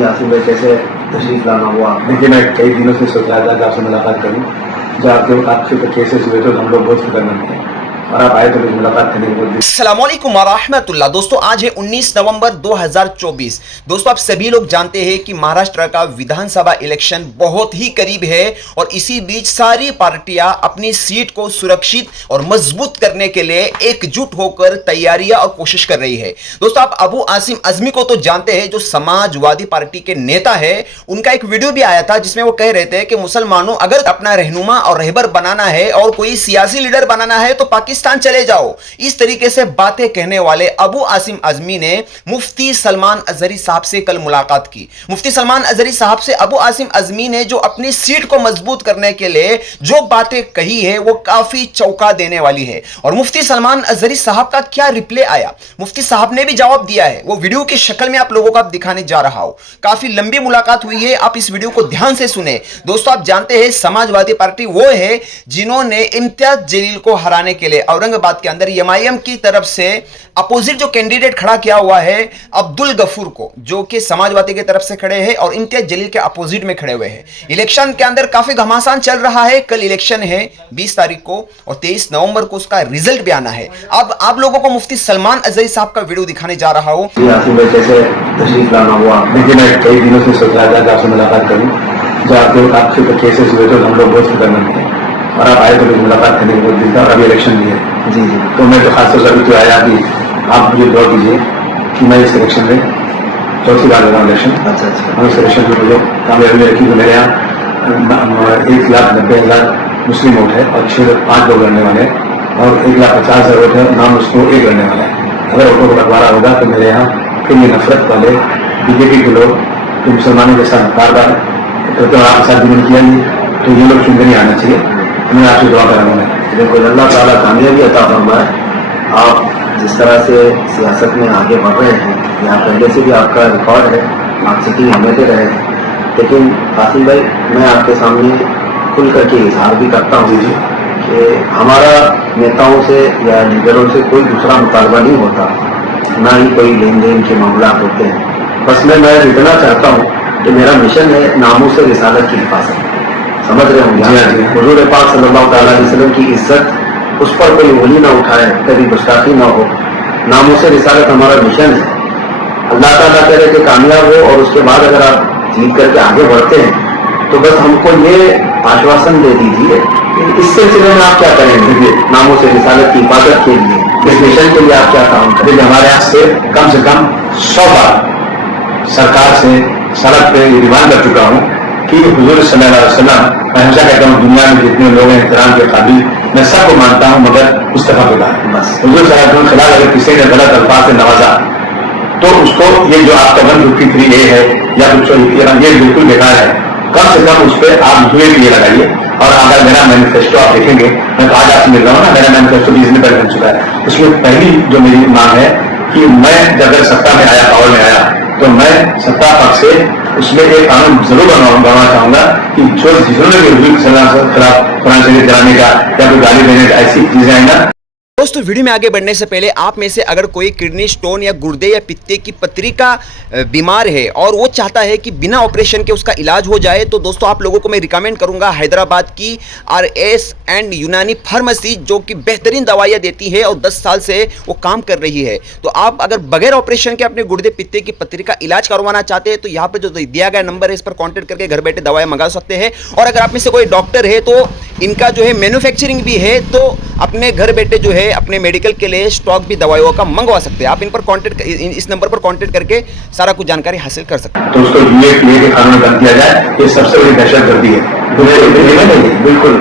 जी आसिम भाई कैसे तशरीफ लाना हुआ? देखिए, मैं कई दिनों से सोच रहा था कि आपसे मुलाकात करूं। जब आपके ऊपर केसेस हुए तो हम लोग बहुत फिक्रमंद थे और आप आए तो मुझे मुलाकात करने की बहुत अस्सलामुअलैकुम वरहमतुल्लाह। दोस्तों, आज है 19 नवंबर 2024। दोस्तों, आप सभी लोग जानते हैं कि महाराष्ट्र का विधानसभा इलेक्शन बहुत ही करीब है और इसी बीच सारी पार्टियां अपनी सीट को सुरक्षित और मजबूत करने के लिए एकजुट होकर तैयारियां और कोशिश कर रही है। दोस्तों, आप अबू आसिम अजमी को तो जानते हैं, जो समाजवादी पार्टी के नेता है। उनका एक वीडियो भी आया था जिसमें वो कह रहे थे कि मुसलमानों, अगर अपना रहनुमा और रहबर बनाना है और कोई सियासी लीडर बनाना है तो पाकिस्तान चले जाओ। इस तरीके से बातें कहने वाले अबू आसिम अजमी ने मुफ्ती सलमान अजहरी साहब से कल मुलाकात की। मुफ्ती सलमान अजहरी साहब से अबू आसिम अजमी ने जो अपनी सीट को मजबूत करने के लिए जो बातें कही है वो काफी चौंका देने वाली है। और मुफ्ती सलमान अजहरी साहब का क्या रिप्लाई आया, मुफ्ती साहब ने भी जवाब दिया है। वो वीडियो की शक्ल में आप लोगों को दिखाने जा रहा हूं। काफी लंबी मुलाकात हुई है, आप इस वीडियो को ध्यान से सुने। दोस्तों, आप जानते हैं समाजवादी पार्टी वो है जिन्होंने इम्तियाज जलील को हराने के लिए औरंगाबाद के अंदर एमआईएम की तरफ से अपोजिट जो कैंडिडेट खड़ा किया हुआ है अब्दुल गफूर को, जो कि समाजवादी की तरफ से खड़े हैं और इम्तियाज जलील के अपोजिट में खड़े हुए हैं। इलेक्शन के अंदर काफी घमासान चल रहा है। कल इलेक्शन है 20 तारीख को और 23 नवंबर को उसका रिजल्ट भी आना है। अब आप लोगों को मुफ्ती सलमान अजहरी साहब का वीडियो दिखाने जा रहा हूं। जी आसिम भाई कैसे तशरीफ लाना हुआ? देखिए, मैं कई दिनों से सोच रहा था कि आपसे मुलाकात करूं। जब आपके ऊपर केसेस हुए तो हम लोग बहुत फिक्रमंद थे और आप आए तो मुझे मुलाकात करने की बहुत दिल था और अभी इलेक्शन भी है। जी जी तो मैं तो खास तौर से अभी तो आया कि आप मुझे दुआ कीजिए कि मैं इस इलेक्शन में चौथी बार लड़ रहा हूँ इलेक्शन। अच्छा अच्छा हम इस इलेक्शन में मुझे कामयाबी रखी तो मेरे यहाँ 1,90,000 मुस्लिम वोट है और 5 लोग लड़ने वाले हैं और 1,50,000 वोट है, नाम उसको एक लड़ने वाला है। अगर वोटों को बंटवारा होगा तो मेरे यहाँ फिर ये नफरत वाले बीजेपी के लोग जो मुसलमानों के साथ बार बार करते हैं और आपके साथ जुम्मन किया नहीं, तो ये लोग चुनकर नहीं आना चाहिए। मैं आपसे दुआ कर रहा हूँ। बिल्कुल, अल्लाह ताला कामयाबी अता फरमाए। आप जिस तरह से सियासत में आगे बढ़ रहे हैं, यहाँ पहले से भी आपका रिकॉर्ड है, आप सिटी हमें रहे हैं। लेकिन आसिम भाई, मैं आपके सामने खुल करके इजहार भी करता हूँ कि हमारा नेताओं से या लीडरों से कोई दूसरा मुतालबा नहीं होता, ना ही कोई लेन देन के मामला होते हैं। बस मैं इतना चाहता हूँ कि मेरा मिशन है नामूस से रिसालत की हिफाजत। समझ रहे होंगे, हुजूर पाक सल्लल्लाहु अलैहि वसल्लम की इज्जत, उस पर कोई उंगली ना उठाए, कभी गुस्ताखी ना हो। नामूस से रिसालत हमारा मिशन है। अल्लाह ताला करे कि कामयाब हो और उसके बाद अगर आप जीत करके आगे बढ़ते हैं तो बस हमको ये आश्वासन दे दीजिए कि इस सिलसिले में आप क्या करेंगे नामूस से रिसालत की हिफाजत के लिए, इस मिशन के लिए आप क्या काम करेंगे? हमारे यहाँ से कम 100 बार सरकार से सड़क पे डिमांड कर चुका हूँ कि हुजूर सल्लल्लाहु अलैहि वसल्लम, मैं हमेशा कहता हूँ दुनिया में जितने लोग हैं एहतराम के काबिल, मैं सबको मानता हूँ मगर मुस्तफा के बाद बस हुजूर सल्लल्लाहु अलैहि वसल्लम के खिलाफ अगर किसी ने गलत अल्फाज से नवाजा तो उसको ये जो आपका 153 ए है या कुछ ये बिल्कुल बेकार है। कम से कम उस पर आप जुए भी ये लगाइए। और अगर मेरा मैनिफेस्टो आप देखेंगे, मैं तो आज आपसे मिल रहा हूँ ना, मेरा मैनिफेस्टो 20 दिन पहले बन चुका है। उसमें पहली जो मेरी मांग है कि मैं जब अगर सत्ता में आया, पावर में आया, तो मैं सत्ता पक्ष से उसमें एक कानून जरूर बनाना चाहूंगा कि जो जिन्होंने भी हुजूर सल्लल्लाहु अलैहि वसल्म के खिलाफ कुरान शरीफ जलाने का या कोई गाली देने का ऐसी चीजें आई ना। दोस्तों, वीडियो में आगे बढ़ने से पहले आप में से अगर कोई किडनी स्टोन या गुर्दे या पित्ते की पथरी का बीमार है और वो चाहता है कि बिना ऑपरेशन के उसका इलाज हो जाए, तो दोस्तों आप लोगों को मैं रिकमेंड करूंगा हैदराबाद की RS एंड यूनानी फार्मेसी, जो कि बेहतरीन दवाइयाँ देती है और 10 साल से वो काम कर रही है। तो आप अगर बगैर ऑपरेशन के अपने गुर्दे पित्ते की पथरी का इलाज करवाना चाहते हैं तो यहाँ पर जो दिया गया नंबर है, इस पर कॉन्टेक्ट करके घर बैठे दवाएं मंगा सकते हैं। और अगर आप में से कोई डॉक्टर है तो इनका जो है मैन्युफैक्चरिंग भी है, तो अपने घर बैठे जो है अपने मेडिकल के लिए स्टॉक भी दवाइयों का मंगवा सकते हैं। आप इन पर कांटेक्ट, इस नंबर पर कांटेक्ट करके सारा कुछ जानकारी हासिल कर सकते हैं। तो उसको UAPA के कानून बंद किया जाए, ये सबसे बड़ी दहशतगर्दी है। बिल्कुल,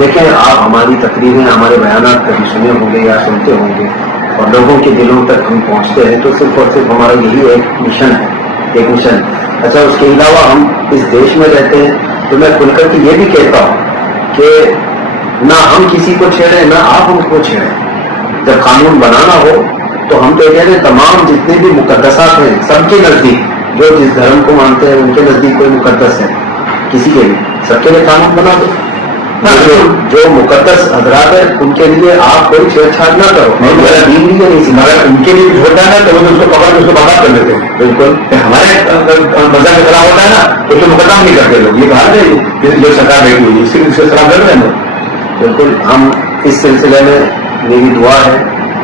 देखिए आप हमारी तकरीरें, हमारे बयानात कभी सुने होंगे या सुनते होंगे और लोगों के दिलों तक हम पहुँचते हैं तो सिर्फ और सिर्फ हमारा यही एक मिशन है, एक मिशन। अच्छा, उसके अलावा हम इस देश में रहते हैं तो मैं खुलकर के ये भी कहता हूँ कि ना हम किसी को छेड़े ना आप हमको छेड़े। जब कानून बनाना हो तो हम तो कहते हैं तमाम जितने भी मुकद्दसात हैं सबके नजदीक, जो जिस धर्म को मानते हैं उनके नजदीक कोई मुकद्दस है, किसी के भी सबके लिए कानून बना दो। जो मुकद्दस हजरात है उनके लिए आप कोई छेड़छाड़ ना करो। मेरा दीन भी नहीं सिखा, उनके लिए वोट डालना तो उसको पकड़ के उसको बर्बाद कर देते हैं। बिल्कुल, हमारे मजहब काम नहीं करते लोग, ये बात है जो सरकार बैठी हुई इसके खिलाफ लड़ रहे हैं लोग। बिल्कुल, हम इस सिलसिले में मेरी दुआ है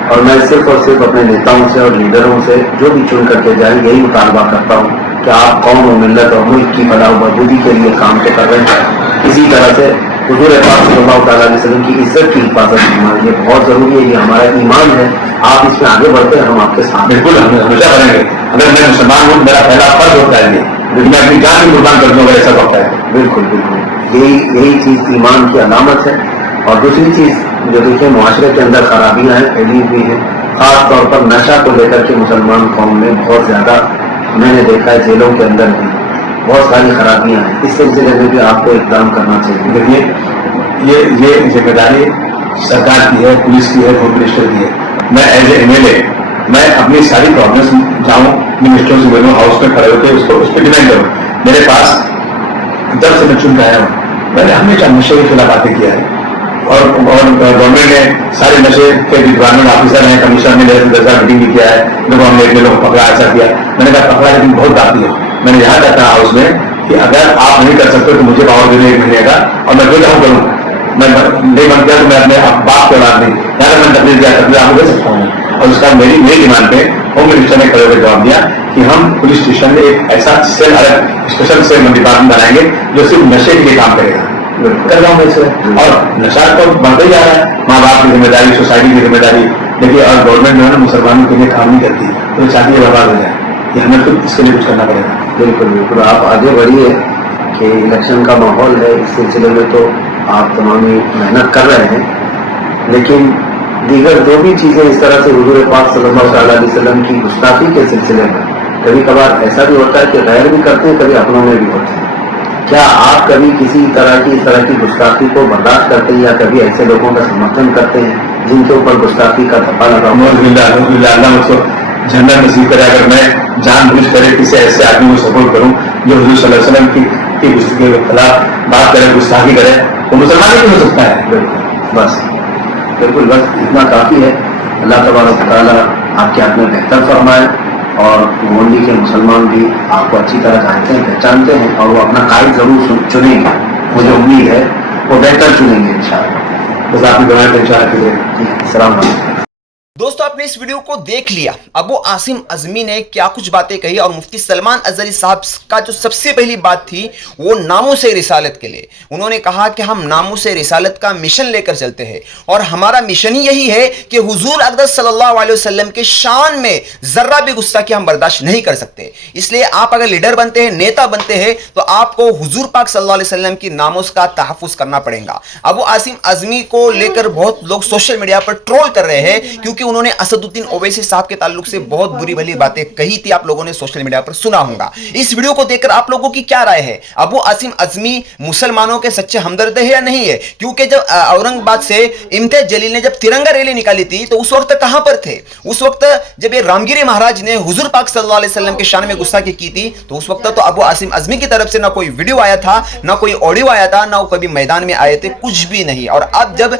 और मैं सिर्फ और सिर्फ अपने नेताओं से और लीडरों से जो भी चुन करके जाए यही मुतालबा करता हूँ कि आप कौम और मिल्लत और मुल्क की फलाह व बहबूदी के लिए काम तो कर रहे हैं, इसी तरह से हुजूर पाक सल्लल्लाहु अलैहि वसल्लम की इज्जत की हिफाजत करना ये बहुत ज़रूरी है, ये हमारा ईमान है। आप इसमें आगे बढ़ते हैं, हम आपके साथ। बिल्कुल हम हमेशा करेंगे। अगर मैं मुसलमान हूँ मेरा पहला फर्ज होता है ये मैं अपनी जान भी कुर्बान कर दूंगा, ऐसा होता है। बिल्कुल बिल्कुल, यही चीज़ ईमान की अलामत है। और दूसरी चीज़ जो देखिए माशरे के अंदर खराबियाँ हैं, फैली हुई हैं, ख़ास तौर पर नशा को लेकर के मुसलमान कौम में बहुत ज़्यादा मैंने देखा है, जेलों के अंदर भी बहुत सारी खराबियाँ हैं। इस सिलसिले में भी आपको इक़दाम करना चाहिए। देखिए ये जिम्मेदारी सरकार की है, पुलिस की है, होम मिनिस्टर की है। मैं एज ए MLA मैं अपनी सारी प्रॉब्लम्स जाऊँ मिनिस्टरों से मिलूँ, हाउस में खड़े होकर उस पर डिमांड करूँ। मेरे पास जब से मैं चुन के आया हूँ मैंने हमेशा नशे के खिलाफ बातें किया है और गवर्नमेंट ने सारे नशे के डिपार्टमेंट ऑफिसर हैं, कमिश्नर ने मेरे मीटिंग भी किया है, लोगों हमने एक लोगों को पकड़ा, ऐसा किया। मैंने कहा पकड़ा लेकिन बहुत बाकी है। मैंने यहाँ कहता हाउस में कि अगर आप नहीं कर सकते तो मुझे पावर देने 1 महीने का और मैं जो चाहूँ करूँ। मैं नहीं बन गया तो मैं अपने बाप को औलाद नहीं या मैंने तकलीफ दिया तकलीफ आपको दे सकता हूँ। और उसका मेरी डिमांड पे होम मिनिस्टर ने खड़े होकर जवाब दिया कि हम पुलिस स्टेशन में एक ऐसा सेल अलग स्पेशल सेल डिपार्टमेंट बनाएंगे जो सिर्फ नशे के लिए काम करेगा। कर रहा हूँ मैं इसे। और नशा तो बढ़ते ही जा रहा है, माँ बाप की जिम्मेदारी, सोसाइटी की जिम्मेदारी। देखिए और गवर्नमेंट जो है ना मुसलमानों के लिए काम नहीं करती, तो चाहती है बर्बाद हो जाए, कि हमें खुद इसके लिए कुछ करना पड़ेगा। बिल्कुल बिल्कुल, आप आगे बढ़िए कि इलेक्शन का माहौल है, इस सिलसिले में तो आप तमामी मेहनत कर रहे हैं, लेकिन दीगर जो भी चीज़ें इस तरह से हुजूर पाक सल्लल्लाहु अलैहि वसल्लम की गुस्ताखी के सिलसिले में कभी कभार ऐसा भी होता है कि गैर भी करते हैं, कभी अपनों में भी होते हैं। क्या आप कभी किसी तरह की गुस्ताखी को बर्दाश्त करते हैं या कभी ऐसे लोगों का समर्थन करते हैं जिनके ऊपर गुस्ताखी का धब्बा लगा हुआ अल्लाह मुझको जन्नत नसीब करे अगर मैं जानबूझ करे किसी ऐसे आदमी को सपोर्ट करूं जो हुजूर सल्लल्लाहु अलैहि वसल्लम के खिलाफ बात करे, गुस्ताखी करे, वो मुसलमान नहीं हो सकता है। बिल्कुल बस इतना काफ़ी है। अल्लाह तबारक व तआला आपके हाथ में बेहतर फरमाए और गोंडी के मुसलमान भी आपको अच्छी तरह जानते हैं, पहचानते हैं और वो अपना कायद जरूर चुनेंगे। मुझे उम्मीद है वो बेहतर चुनेंगे इंशाअल्लाह। बस आपकी दुआ है इंशाअल्लाह। अस्सलाम वालेकुम। दोस्तों आपने इस वीडियो को देख लिया, अबू आसिम अज़मी ने क्या कुछ बातें कही और मुफ्ती सलमान अज़हरी साहब का जो सबसे पहली बात थी वो नामूस रिसालत के लिए। उन्होंने कहा कि हम नामूस रिसालत का मिशन लेकर चलते हैं और हमारा मिशन ही यही है कि हुजूर अक़दस सल्लल्लाहु अलैहि वसल्लम के शान में जर्रा भी गुस्ताखी हम बर्दाश्त नहीं कर सकते। इसलिए आप अगर लीडर बनते हैं, नेता बनते हैं, तो आपको हुजूर पाक सल्लल्लाहु अलैहि वसल्लम की नामूस का तहफ़्फ़ुज़ करना पड़ेगा। अबू आसिम अज़मी को लेकर बहुत लोग सोशल मीडिया पर ट्रोल कर रहे हैं क्योंकि उन्होंने असदुद्दीन ओवैसी साहब के ताल्लुक से बहुत बुरी भली बातें कही थी, आप लोगों ने सोशल मीडिया पर सुना होगा। इस वीडियो को देखकर आप लोगों की क्या राय है? अबू आसिम अज़मी मुसलमानों के सच्चे हमदर्द है या नहीं है? क्योंकि जब औरंगाबाद से इम्तियाज जलील ने जब तिरंगा रैली निकाली थी तो उस वक्त कहां पर थे? उस वक्त जब ये रामगिरी महाराज ने हुजूर पाक सल्लल्लाहु अलैहि वसल्लम के शान में गुस्ताखी की थी तो उस वक्त तो अबू आसिम अज़मी की तरफ से ना कोई वीडियो आया था, ना कोई ऑडियो आया था, ना वो कभी मैदान में आए थे, कुछ भी नहीं। और अब जब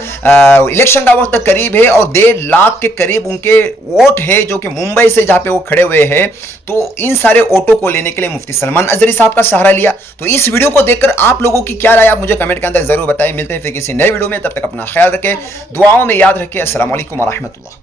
इलेक्शन का वक्त करीब है और 1.5 लाख के करीब उनके वोट है जो कि मुंबई से जहां पे वो खड़े हुए हैं, तो इन सारे वोटों को लेने के लिए मुफ्ती सलमान अज़हरी साहब का सहारा लिया। तो इस वीडियो को देखकर आप लोगों की क्या राय, आप मुझे कमेंट के अंदर जरूर बताएं। मिलते हैं फिर किसी नए वीडियो में, तब तक अपना ख्याल रखें, दुआओं में याद रखें। अस्सलाम वालेकुम व रहमतुल्लाह।